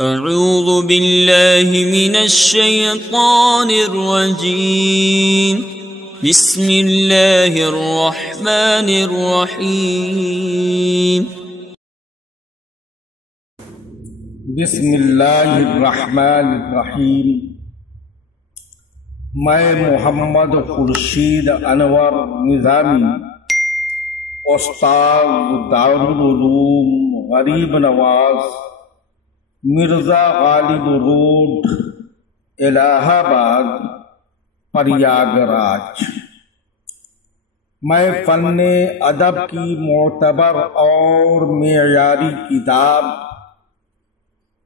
اعوذ باللہ من الشیطان الرجیم بسم اللہ الرحمن الرحیم بسم اللہ الرحمن الرحیم۔ میں محمد خورشید انور نظامی، استاد دارالعلوم غریب نواز، مرزا غالب روڈ، الہ آباد، پریاگ راج، میں فن ادب کی معتبر اور معیاری کتاب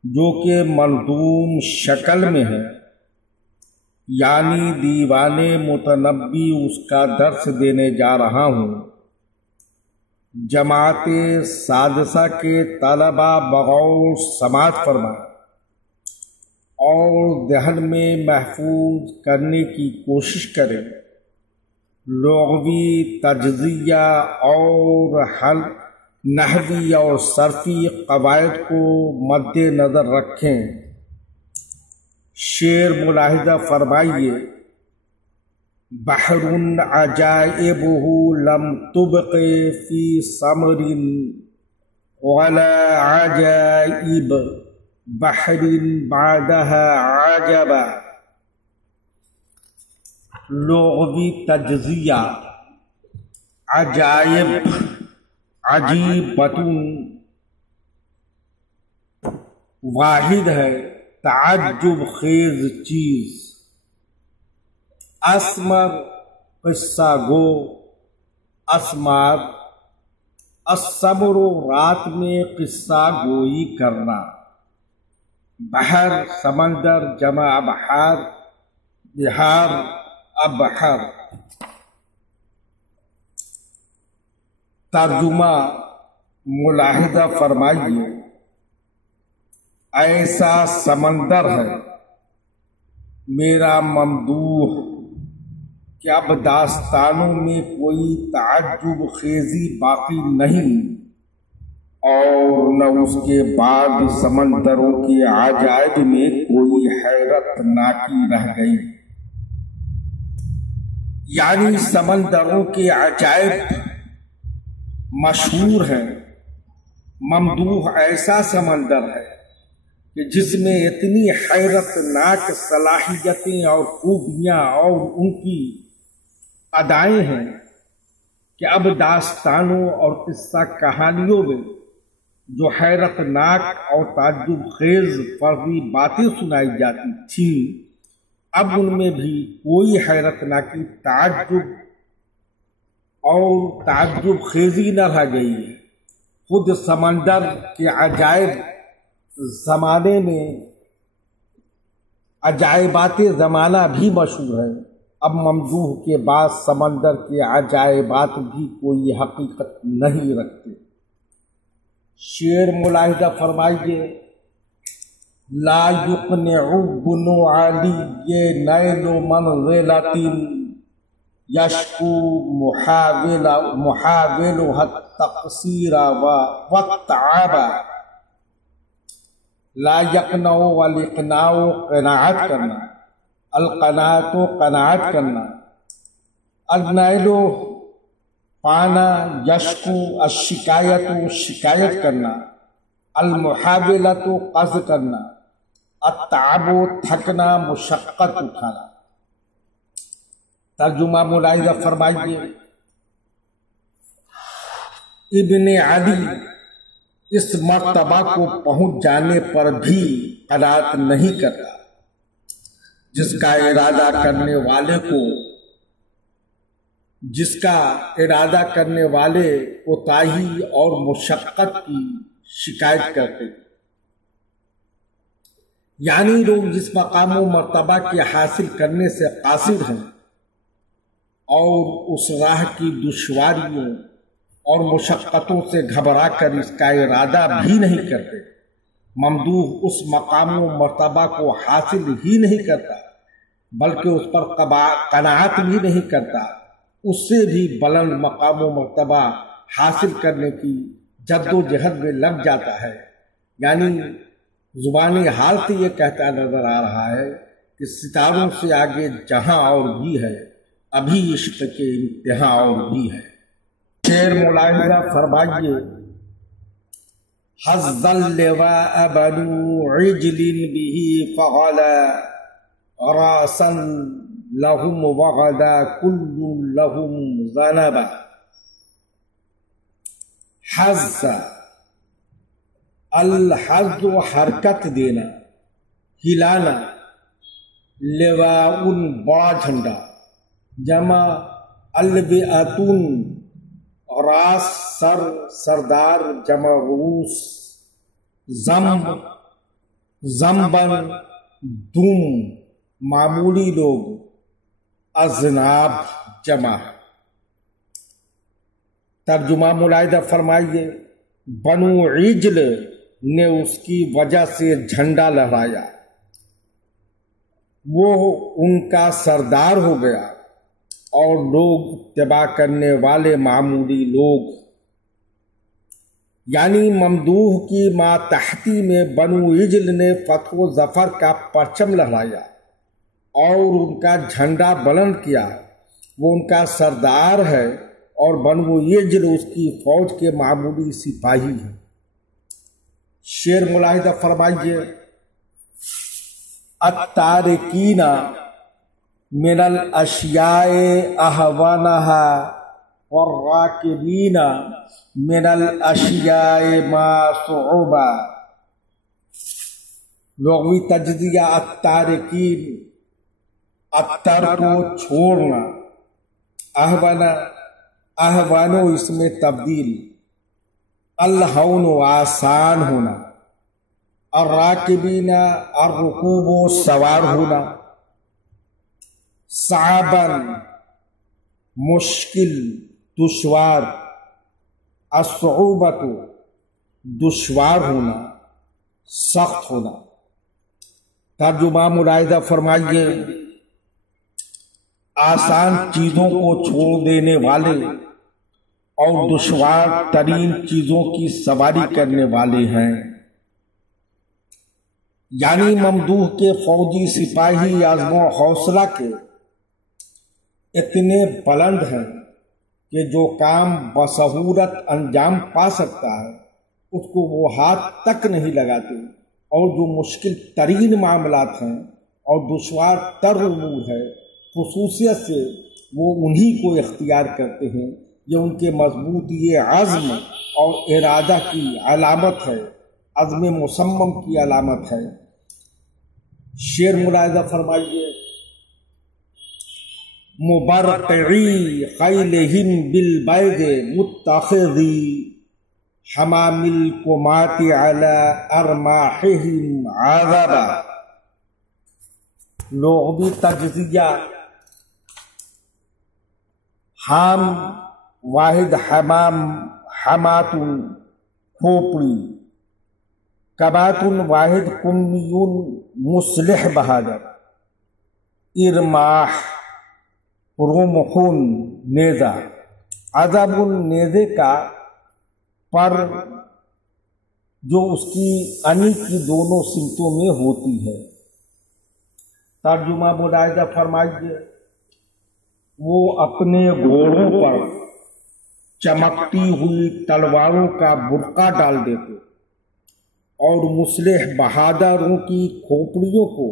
جو کہ منظوم شکل میں ہے، یعنی دیوان متنبی، اس کا درس دینے جا رہا ہوں۔ جماعت سادسہ کے طلبہ بغور سماعت فرمائیں اور ذہن میں محفوظ کرنے کی کوشش کریں۔ لغوی تجزیہ اور حل نحوی اور صرفی قواعد کو مد نظر رکھیں۔ شعر ملاحظہ فرمائیے۔ بحر عجائبہ لم تبق فی ثمر ولا عجائب بحر بعدها عجبا۔ لغوی تجزیہ: عجائب، عجیبۃ، واحد ہے، تعجب خیز چیز۔ اسمر، قصہ گو، اسمار، الصبر، رات میں قصہ گوئی کرنا۔ بحر، سمندر، جمع بحار، بحار، ابحر۔ ترجمہ ملاحظہ فرمائیے۔ ایسا سمندر ہے میرا ممدوح کہ اب داستانوں میں کوئی تعجب خیزی باقی نہیں، اور نہ اس کے بعد سمندروں کے عجائب میں کوئی حیرت ناکی رہ گئی۔ یعنی سمندروں کے عجائب مشہور ہیں، ممدوح ایسا سمندر ہے کہ جس میں اتنی حیرت ناک صلاحیتیں اور خوبیاں اور ان کی ادائیں ہیں کہ اب داستانوں اور قصہ کہانیوں میں جو حیرت ناک اور تعجب خیز فرضی باتیں سنائی جاتی تھیں، اب ان میں بھی کوئی حیرت ناکی تعجب اور تعجب خیزی نہ رہ گئی ہے۔ خود سمندر کے عجائب زمانے میں عجائبات زمانہ بھی مشہور ہے، اب ممدوح کے بعد سمندر کے عجائبات بھی کوئی حقیقت نہیں رکھتے۔ شعر ملاحظہ فرمائیے۔ لا یقنع بن علی نیل منزلۃ یشکو محاولها التقصیر والتعب۔ لا یقنع، والاقناع قناعت کرنا، القناعت قناعت کرنا، النیل پانا، یشکو الشکایت شکایت کرنا، المحاولۃ قصد کرنا، التعب تھکنا، مشقت اٹھانا۔ ترجمہ ملاحظہ فرمائیے۔ ابن علی اس مرتبہ کو پہنچ جانے پر بھی قناعت نہیں کرتا جس کا ارادہ کرنے والے کوتاہی اور مشقت کی شکایت کرتے۔ یعنی لوگ جس مقام و مرتبہ کے حاصل کرنے سے قاصر ہیں اور اس راہ کی دشواریوں اور مشقتوں سے گھبرا کر اس کا ارادہ بھی نہیں کرتے، ممدوح اس مقام و مرتبہ کو حاصل ہی نہیں کرتا بلکہ اس پر قناعت بھی نہیں کرتا، اس سے بھی بلند مقام و مرتبہ حاصل کرنے کی جد و جہد میں لگ جاتا ہے، یعنی زبانی حال سے یہ کہتا نظر آ رہا ہے کہ ستاروں سے آگے جہاں اور بھی ہے، ابھی عشق کے انتہا اور بھی ہے۔ شعر ملاحظہ فرمائیے، حظ اللواء بنو عجل به فغلا راسا لهم وغدا كل لهم ذنبا۔ حظ، الحظ حرکت دینا، ہلانا، لواء بڑا جھنڈا، جمع الوئۃ راس سر سردار جمع رؤوس، زمبن دم معمولی لوگ، اذناب جمع۔ ترجمہ ملاحظہ فرمائیے، بنو عجل نے اس کی وجہ سے جھنڈا لہرایا، وہ ان کا سردار ہو گیا، اور لوگ اتباع کرنے والے معمولی لوگ۔ یعنی ممدوح کی ماتحتی میں بنو عجل نے فتح و ظفر کا پرچم لہرایا اور ان کا جھنڈا بلند کیا، وہ ان کا سردار ہے، اور بنو عجل اس کی فوج کے معمولی سپاہی ہیں۔ شعر ملاحظہ فرمائیے، التارکین من الاشیاء اہونها والراکبین من الاشیاء ما صعوبا۔ لغوی تجزیہ التارکین، الترک کو چھوڑنا، اہونو اس میں تبدیل، الہون آسان ہونا، الراکبین الرکوب سوار ہونا، صعباً مشکل دشوار، الصعوبۃ دشوار ہونا سخت ہونا۔ ترجمہ ملاحظہ فرمائیے، آسان چیزوں کو چھوڑ دینے والے اور دشوار ترین چیزوں کی سواری کرنے والے ہیں۔ یعنی ممدوح کے فوجی سپاہی عزم و حوصلہ کے اتنے بلند ہیں کہ جو کام بسہولت انجام پا سکتا ہے اس کو وہ ہاتھ تک نہیں لگاتے، اور جو مشکل ترین معاملات ہیں اور دشوار تر امور ہے خصوصیت سے وہ انہی کو اختیار کرتے ہیں۔ یہ ان کے مضبوط یہ عزم اور ارادہ کی علامت ہے، عزم مصمم کی علامت ہے۔ شعر ملاحظہ فرمائیے، مبرقعی خیلہم بالبیض متخذی حمام الکمات علی ارماحہم عذبا۔ لغوی تجزیہ، حام واحد حمام، حمات کھوپڑی، کبات واحد کمیون مسلح بہادر، ارماح رمحون نیزہ، عذب نیزے کا پر جو اس کی انی کی دونوں سمتوں میں ہوتی ہے۔ ترجمہ ملاحظہ فرمائیے، وہ اپنے گھوڑوں پر چمکتی ہوئی تلواروں کا برقع ڈال دیتے اور مسلح بہادروں کی کھوپڑیوں کو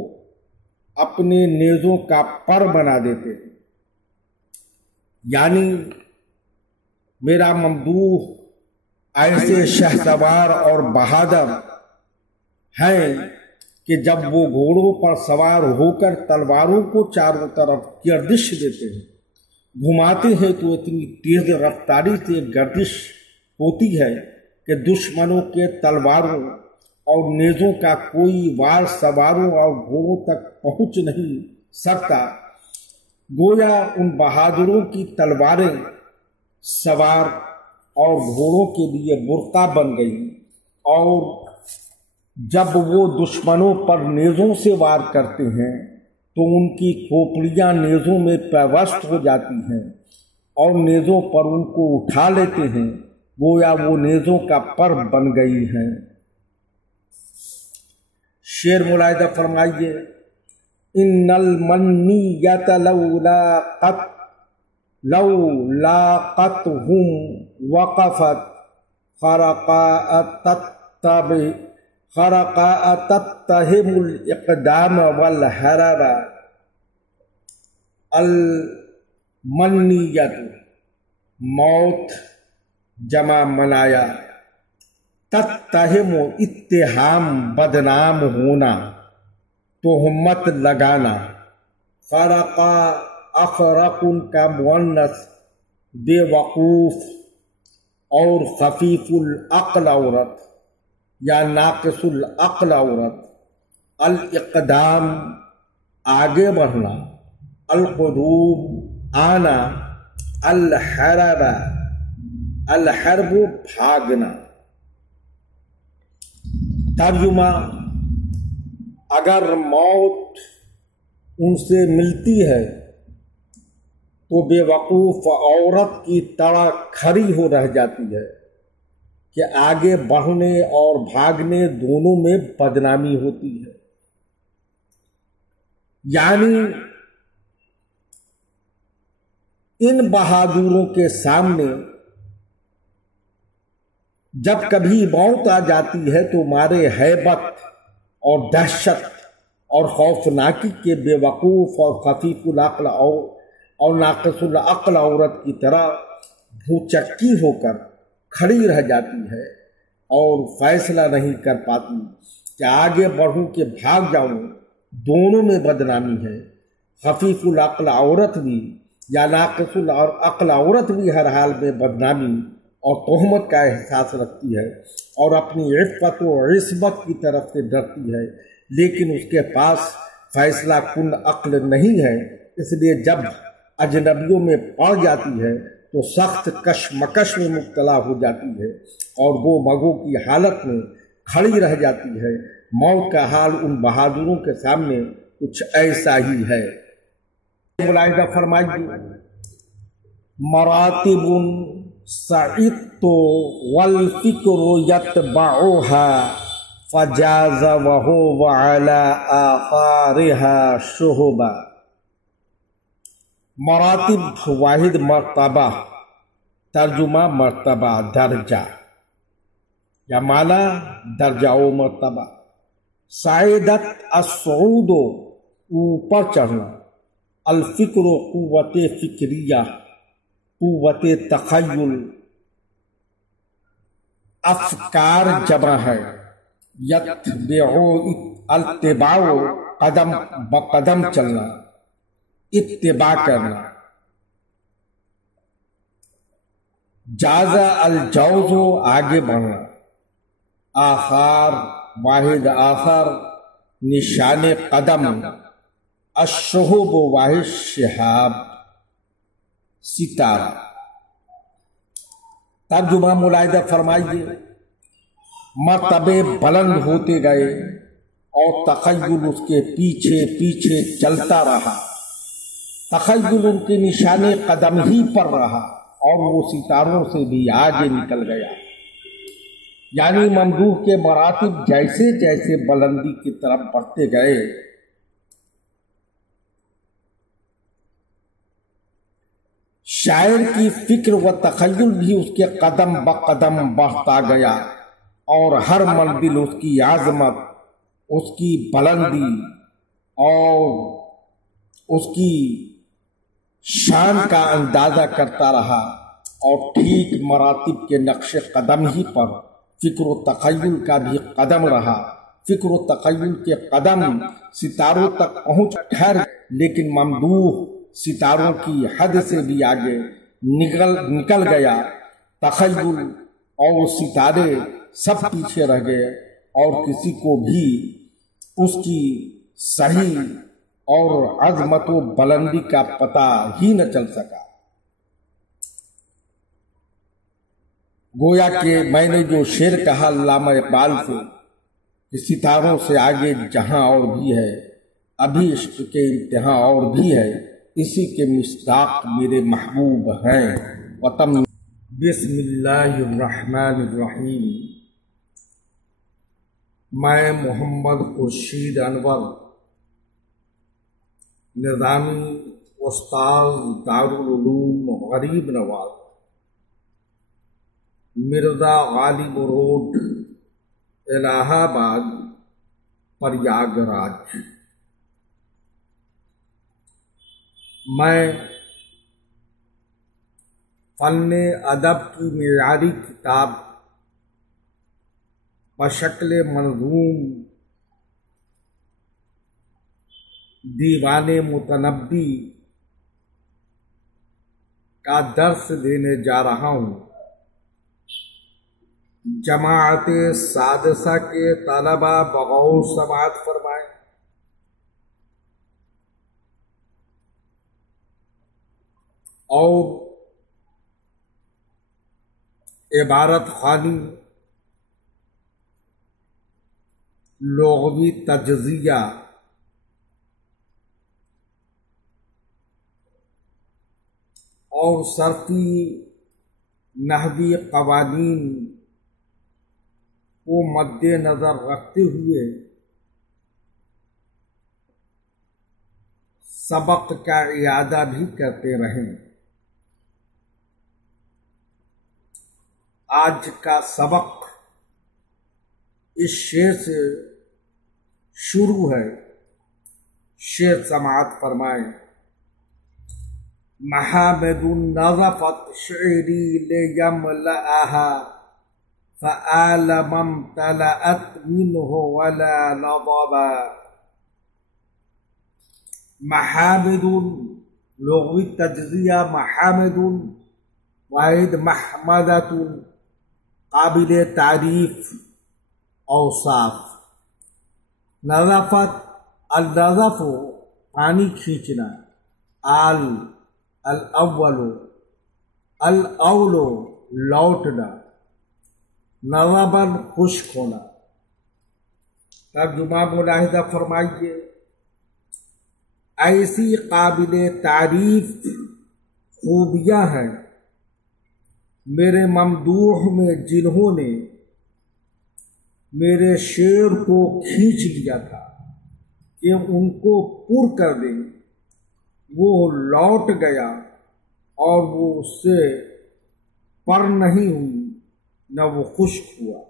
اپنے نیزوں کا پر بنا دیتے۔ یعنی میرا ممدوح ایسے شہسوار اور بہادر ہیں کہ جب وہ گھوڑوں پر سوار ہو کر تلواروں کو چاروں طرف گردش دیتے ہیں، گھماتے ہیں، تو اتنی تیز رفتاری سے گردش ہوتی ہے کہ دشمنوں کے تلواروں اور نیزوں کا کوئی وار سواروں اور گھوڑوں تک پہنچ نہیں سکتا۔ گویا ان بہادروں کی تلواریں سوار اور گھوڑوں کے لیے برقع بن گئی، اور جب وہ دشمنوں پر نیزوں سے وار کرتے ہیں تو ان کی کھوپڑیاں نیزوں میں پیوست ہو جاتی ہیں اور نیزوں پر ان کو اٹھا لیتے ہیں، گویا وہ نیزوں کا پر بن گئی ہیں۔ شعر ملاحظہ فرمائیے، ان المنیۃ لو لاقتهم وقفت خرقاء تتهم الاقدام والهرب. المنیۃ موت جمع منایا، تتہم اتہام بدنام ہونا، تہمت لگانا، خرقا اخرقن کا مؤنث بے وقوف اور خفیف العقل عورت یا ناقص العقل عورت، الاقدام آگے بڑھنا، القدوم آنا، الحرب بھاگنا. ترجمہ: اگر موت ان سے ملتی ہے تو بے وقوف عورت کی طرح کھڑی ہو رہ جاتی ہے کہ آگے بڑھنے اور بھاگنے دونوں میں بدنامی ہوتی ہے. یعنی ان بہادروں کے سامنے جب کبھی موت آ جاتی ہے تو مارے ہیبت اور دہشت اور خوفناکی کے بے وقوف اور خفیف العقل اور ناقص العقل عورت کی طرح بھوچکی ہو کر کھڑی رہ جاتی ہے اور فیصلہ نہیں کر پاتی کہ آگے بڑھوں کہ بھاگ جاؤں. دونوں میں بدنامی ہے. خفیف العقل عورت بھی یا ناقص العقل عورت بھی ہر حال میں بدنامی اور تہمت کا احساس رکھتی ہے اور اپنی عفت و عصمت کی طرف سے ڈرتی ہے، لیکن اس کے پاس فیصلہ کن عقل نہیں ہے. اس لیے جب اجنبیوں میں پڑ جاتی ہے تو سخت کشمکش میں مبتلا ہو جاتی ہے اور وہ مگو کی حالت میں کھڑی رہ جاتی ہے. موت کا حال ان بہادروں کے سامنے کچھ ایسا ہی ہے. ملاحظہ فرمائیے، مراتب سعدت والفکر یتبعها فجاز وهو على آثارها شہبا. مراتب واحد مرتبہ، ترجمہ مرتبہ درجہ یا معنی درجہ و مرتبہ. سعادت الصعود اوپر چڑھنا، الفکر قوت فکریہ، قوت تخیل. افکار جمع ہے، یتبع الاتباع قدم بقدم چلنا، اتباع کرنا. جازہ الجوز آگے بڑھنا. آثار واحد آثار نشان قدم. الشہب واحد شہاب ستارہ. ترجمہ ملاحظہ فرمائیے، مرتبے بلند ہوتے گئے اور تخیل اس کے پیچھے پیچھے چلتا رہا. تخیل ان کے نشان قدم ہی پر رہا اور وہ ستاروں سے بھی آگے نکل گیا. یعنی ممدوح کے مراتب جیسے جیسے بلندی کی طرف بڑھتے گئے شاعر کی فکر و تخیل بھی اس کے قدم بقدم بڑھتا گیا اور ہر منزل اس کی عظمت، اس کی بلندی اور اس کی شان کا اندازہ کرتا رہا. اور ٹھیک مراتب کے نقش قدم ہی پر فکر و تخیل کا بھی قدم رہا. فکر و تخیل کے قدم ستاروں تک پہنچ ٹھہر، لیکن ممدوح ستاروں کی حد سے بھی آگے نکل گیا. تخیل اور ستارے سب پیچھے رہ گئے اور کسی کو بھی اس کی صحیح اور عظمت و بلندی کا پتہ ہی نہ چل سکا. گویا کہ میں نے جو شعر کہا علامہ اقبال سے کہ ستاروں سے آگے جہاں اور بھی ہے، ابھی عشق کے انتہا اور بھی ہے، اسی کے مصداق میرے محبوب ہیں. وطن بسم اللہ الرحمن الرحیم. میں محمد خورشید انور نظامی استاذ دارالعلوم غریب نواز مرزا غالب روڈ الہ آباد پریاگ راج میں فن ادب کی معیاری کتاب بشکل منظوم دیوان متنبی کا درس دینے جا رہا ہوں۔ جماعت سادسہ کے طلبہ بغور سماعت فرمائیں۔ اور عبارت خوانی، لغوی تجزیہ اور صرفی نحوی قوانین کو مد نظر رکھتے ہوئے سبق کا اعادہ بھی کرتے رہیں۔ آج کا سبق اس شعر سے شروع ہے۔ شعر سماعت فرمائیں۔ محامد نظفت شعری لیملأها فآل ممتلأت منه ولا نضبا۔ محامد لغوی تجزیہ، محامد واحد محمدۃ قابل تعریف اوصاف۔ نظفت، النظف پانی کھینچنا، الاول لوٹنا، نظبا خشک ہونا۔ ترجمہ ملاحظہ فرمائیے۔ ایسی قابل تعریف خوبیاں ہیں میرے ممدوح میں جنہوں نے میرے شعر کو کھینچ لیا تھا کہ ان کو پر کر دیں، وہ لوٹ گیا اور وہ اس سے پر نہیں ہوئی نہ وہ خشک ہوا۔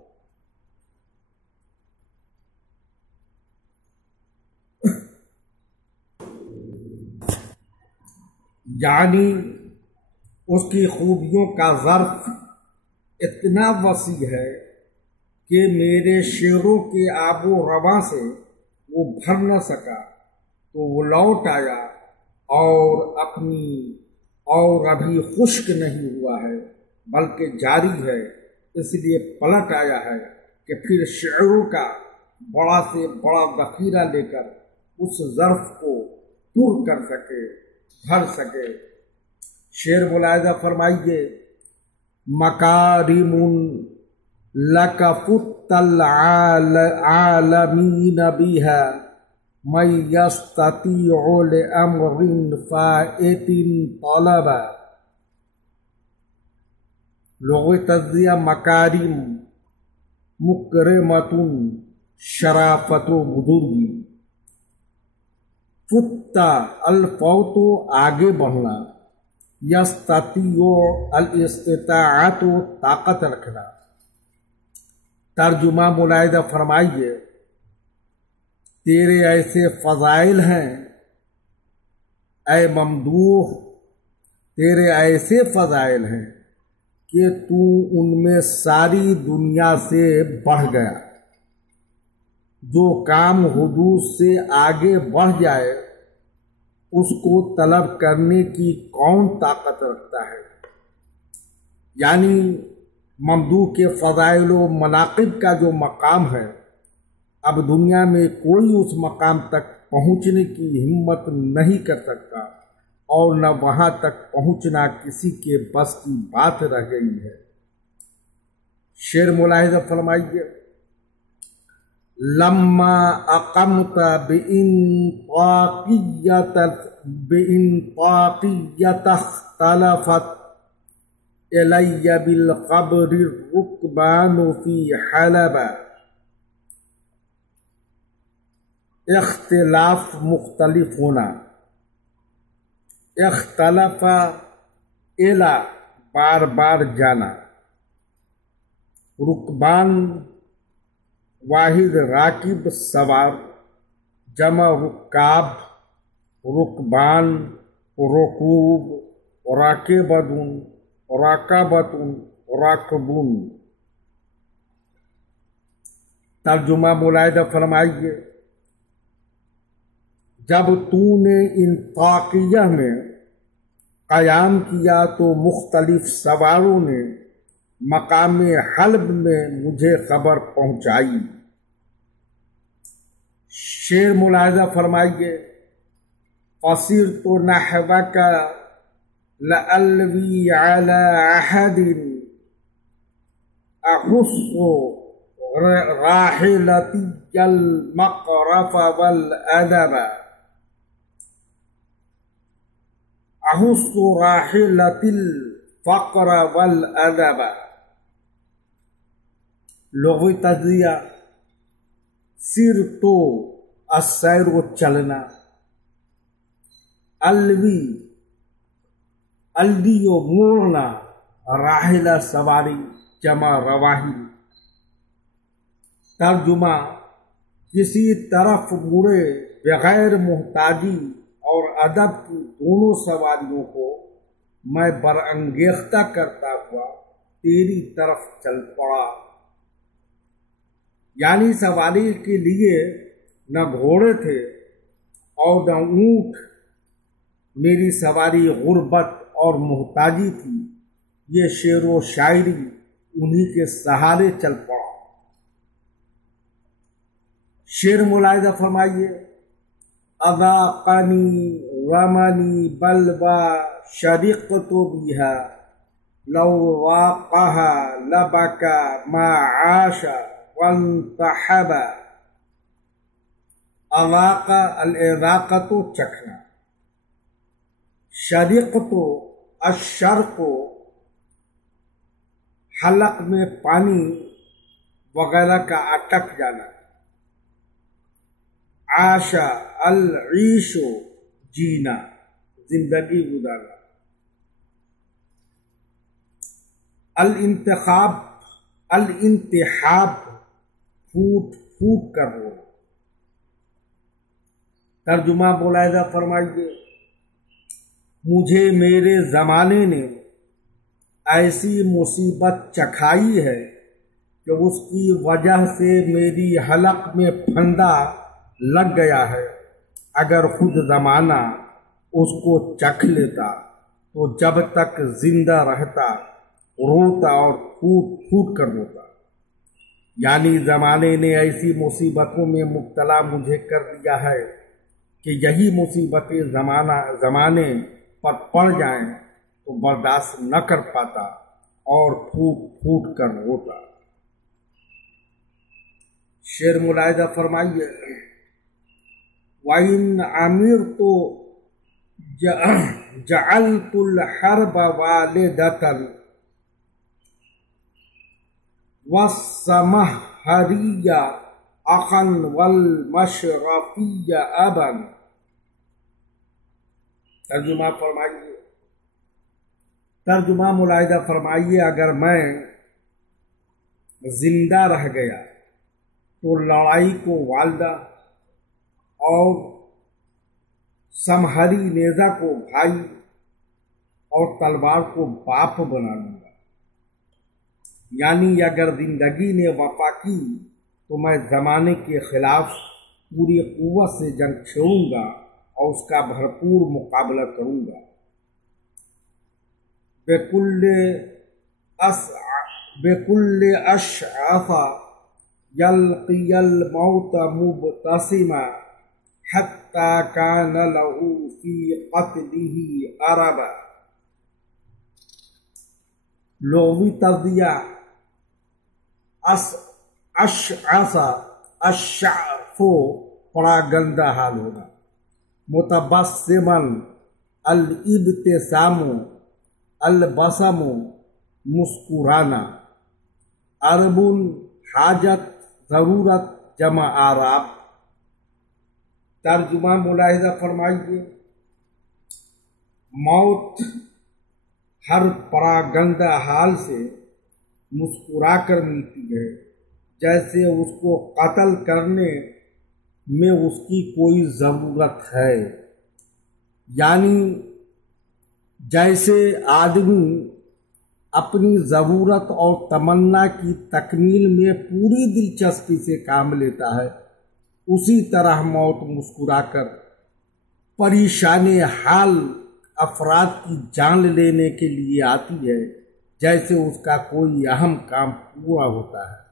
یعنی اس کی خوبیوں کا ظرف اتنا وسیع ہے کہ میرے شعروں کے آب و رواں سے وہ بھر نہ سکا، تو وہ لوٹ آیا اور ابھی خشک نہیں ہوا ہے بلکہ جاری ہے، اس لیے پلٹ آیا ہے کہ پھر شعروں کا بڑا سے بڑا ذخیرہ لے کر اس ظرف کو پر کر سکے، بھر سکے۔ شعر ملاحظہ فرمائیے۔ مکارم لک فت العالمین بہا من یستطیع لامر فائت طلبا۔ لغوی تجزیہ، مکارم مکرمۃ شرافت و بزرگی، فت الفوت آگے بڑھنا، یستطیع الاستطاعت طاقت رکھنا۔ ترجمہ ملاحظہ فرمائیے۔ تیرے ایسے فضائل ہیں اے ممدوح، تیرے ایسے فضائل ہیں کہ تو ان میں ساری دنیا سے بڑھ گیا۔ جو کام حدود سے آگے بڑھ جائے اس کو طلب کرنے کی کون طاقت رکھتا ہے؟ یعنی ممدوح کے فضائل و مناقب کا جو مقام ہے، اب دنیا میں کوئی اس مقام تک پہنچنے کی ہمت نہیں کر سکتا، اور نہ وہاں تک پہنچنا کسی کے بس کی بات رہ گئی ہے۔ شعر ملاحظہ فرمائیے۔ لما اقمت بإنطاقیت اختلفت الی بالقبر الرکبان فی حلب۔ اختلاف مختلف ہونا، اختلف الا بار بار جانا، رکبان واحد راکب سوار، جمع رکاب، رکبان، رکوب، راکبون، راکبتون، راکبون۔ ترجمہ ملاحظہ فرمائیے، جب تو نے ان طاقیہ میں قیام کیا تو مختلف سواروں نے مقام حلب میں مجھے خبر پہنچائی۔ شعر ملاحظہ فرمائیے، فصرت نحوک لألوی علی احد احس راحلتی المقرف والادب، احس راحلتی الفقر والادب۔ لغوی تجزیہ، سیر تو السیر و چلنا، الوی الدی و موڑنا، راحلہ سواری جمع رواحل۔ ترجمہ، کسی طرف مڑے بغیر محتاجی اور ادب کی دونوں سواریوں کو میں برانگیختہ کرتا ہوا تیری طرف چل پڑا۔ یعنی سواری کے لیے نہ گھوڑے تھے اور نہ اونٹ، میری سواری غربت اور محتاجی تھی، یہ شعر و شاعری انہی کے سہارے چل پڑا۔ شعر ملاحظہ فرمائیے، اذاقنی رمنی بلوا شرقت بها لو واقها لبکا ما عاش وانتحب۔ اذاق الاذاقۃ چکھنا، شرقت الشرق حلق میں پانی وغیرہ کا اٹک جانا، عاش العیش جینا، زندگی گزارنا، الانتخاب الانتحاب پھوٹ پھوٹ کر رونا۔ ترجمہ ملاحظہ فرمائیے، مجھے میرے زمانے نے ایسی مصیبت چکھائی ہے کہ اس کی وجہ سے میری حلق میں پھندا لگ گیا ہے۔ اگر خود زمانہ اس کو چکھ لیتا تو جب تک زندہ رہتا روتا اور پھوٹ پھوٹ کر روتا۔ یعنی زمانے نے ایسی مصیبتوں میں مبتلا مجھے کر دیا ہے کہ یہی مصیبتیں زمانے پر پڑ جائیں تو برداشت نہ کر پاتا اور پھوٹ پھوٹ کر روتا۔ شعر ملاحظہ فرمائیے، وَإِنْ عَمِرْتُ جَعَلْتُ الْحَرْبَ وَالِدَةً وَالسَّمَحْرِيَّ أَخًا وَالْمَشْرَفِيَّ أَبًا۔ ترجمہ فرمائیے، ترجمہ ملاحظہ فرمائیے، اگر میں زندہ رہ گیا تو لڑائی کو والدہ اور سمہری نیزہ کو بھائی اور تلوار کو باپ بنا لوں گا۔ یعنی اگر زندگی نے وفا کی تو میں زمانے کے خلاف پوری قوت سے جنگ چھیڑوں گا اور اس کا بھرپور مقابلہ کروں گا۔ بِكُلِّ أَشْعَثَ يَلْقِي الْمَوْتَ مُبْتَسِمًا حَتَّى كَانَ لَهُ فِي قَتْلِهِ أَرَبًا۔ لغوی ترجمہ، اشعث الشعث بڑا گندہ حال ہوگا، متبسماً الابتسام البسم مسکرانا، عرب حاجت ضرورت جمع آراب، ترجمہ ملاحظہ فرمائیے۔ موت ہر پراگندہ حال سے مسکرا کر ملتی ہے، جیسے اس کو قتل کرنے میں اس کی کوئی ضرورت ہے، یعنی جیسے آدمی اپنی ضرورت اور تمنا کی تکمیل میں پوری دلچسپی سے کام لیتا ہے، اسی طرح موت مسکرا کر پریشان حال افراد کی جان لینے کے لیے آتی ہے، جیسے اس کا کوئی اہم کام پورا ہوتا ہے۔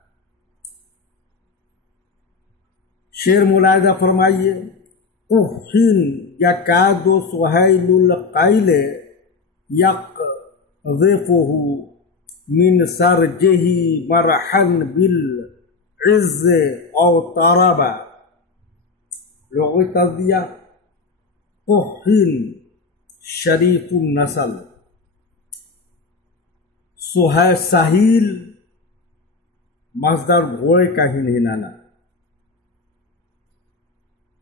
شعر ملاحظہ فرمائیے۔ قحین یکاد سہیل القیل یقذفہ من سرجہ مرحا بالعز او طربا۔ لغوی تجزیہ: قحین شریف النسل، سہیل مصدر گھوڑے کا ہنہنانا،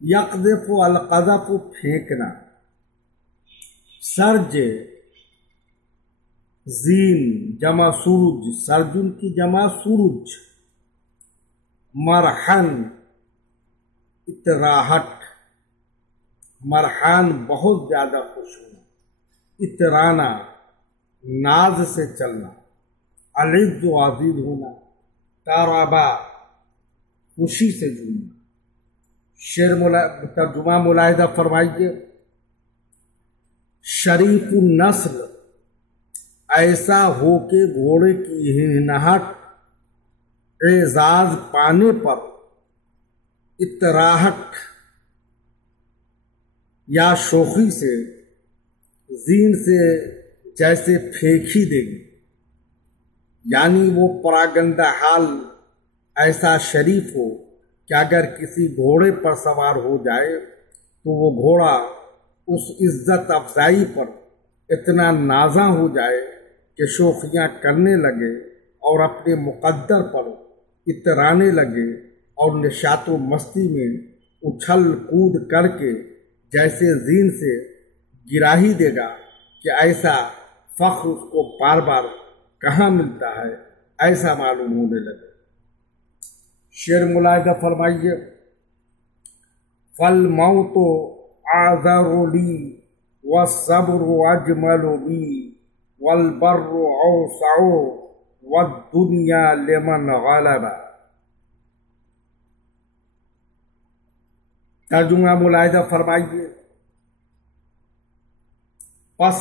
یقذف القذف پھینکنا، سرج زین جمع سورج، سرجن کی جمع سورج، مرحن اتراہٹ، مرحان بہت زیادہ خوش ہونا، اترانا ناز سے چلنا، العز و عزیز ہونا، تارابا خوشی سے جھومنا۔ شعر ترجمہ ملاحظہ فرمائیے۔ شریف النسل ایسا ہو کہ گھوڑے کی ہنہناہٹ اعزاز پانے پر اتراہٹ یا شوخی سے زین سے جیسے پھینک ہی دے گی، یعنی وہ پراگندہ حال ایسا شریف ہو کہ اگر کسی گھوڑے پر سوار ہو جائے تو وہ گھوڑا اس عزت افزائی پر اتنا نازاں ہو جائے کہ شوخیاں کرنے لگے اور اپنے مقدر پر اترانے لگے اور نشاط و مستی میں اچھل کود کر کے جیسے زین سے گرا ہی دے گا کہ ایسا فخر اس کو بار بار کہاں ملتا ہے، ایسا معلوم ہونے لگے۔ شعر ملاحظہ فرمائیے۔ فالموت اعذر لی والصبر اجمل بی والبر اوسع والدنیا لمن غلب۔ ترجمہ ملاحظہ فرمائیے۔ پس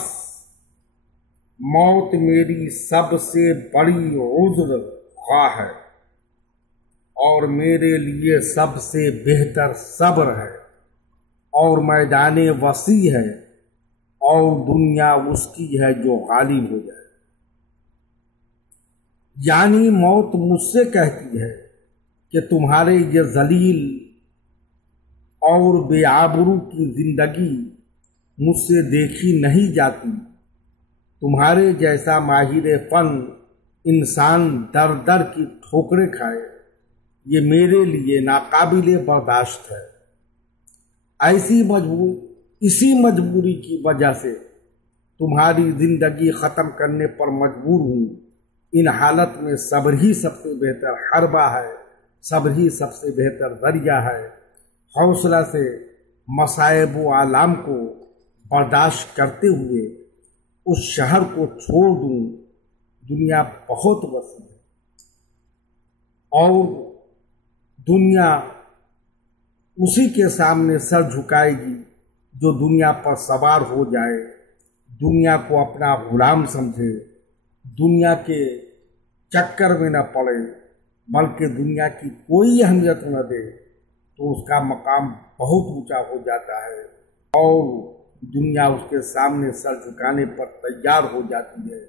موت میری سب سے بڑی عذر خواہ ہے اور میرے لیے سب سے بہتر صبر ہے، اور میدان وسیع ہے، اور دنیا اس کی ہے جو غالب ہو جائے۔ یعنی موت مجھ سے کہتی ہے کہ تمہارے یہ ذلیل اور بے آبرو کی زندگی مجھ سے دیکھی نہیں جاتی، تمہارے جیسا ماہر فن انسان در در کی ٹھوکریں کھائے، یہ میرے لیے ناقابل برداشت ہے۔ اسی مجبوری کی وجہ سے تمہاری زندگی ختم کرنے پر مجبور ہوں۔ ان حالت میں صبر ہی سب سے بہتر حربہ ہے، صبر ہی سب سے بہتر ذریعہ ہے۔ حوصلہ سے مصائب و آلام کو برداشت کرتے ہوئے اس شہر کو چھوڑ دوں۔ دنیا بہت وسیع ہے اور دنیا اسی کے سامنے سر جھکائے گی جو دنیا پر سوار ہو جائے، دنیا کو اپنا غلام سمجھے، دنیا کے چکر میں نہ پڑے، بلکہ دنیا کی کوئی اہمیت نہ دے، تو اس کا مقام بہت اونچا ہو جاتا ہے اور دنیا اس کے سامنے سر جھکانے پر تیار ہو جاتی ہے۔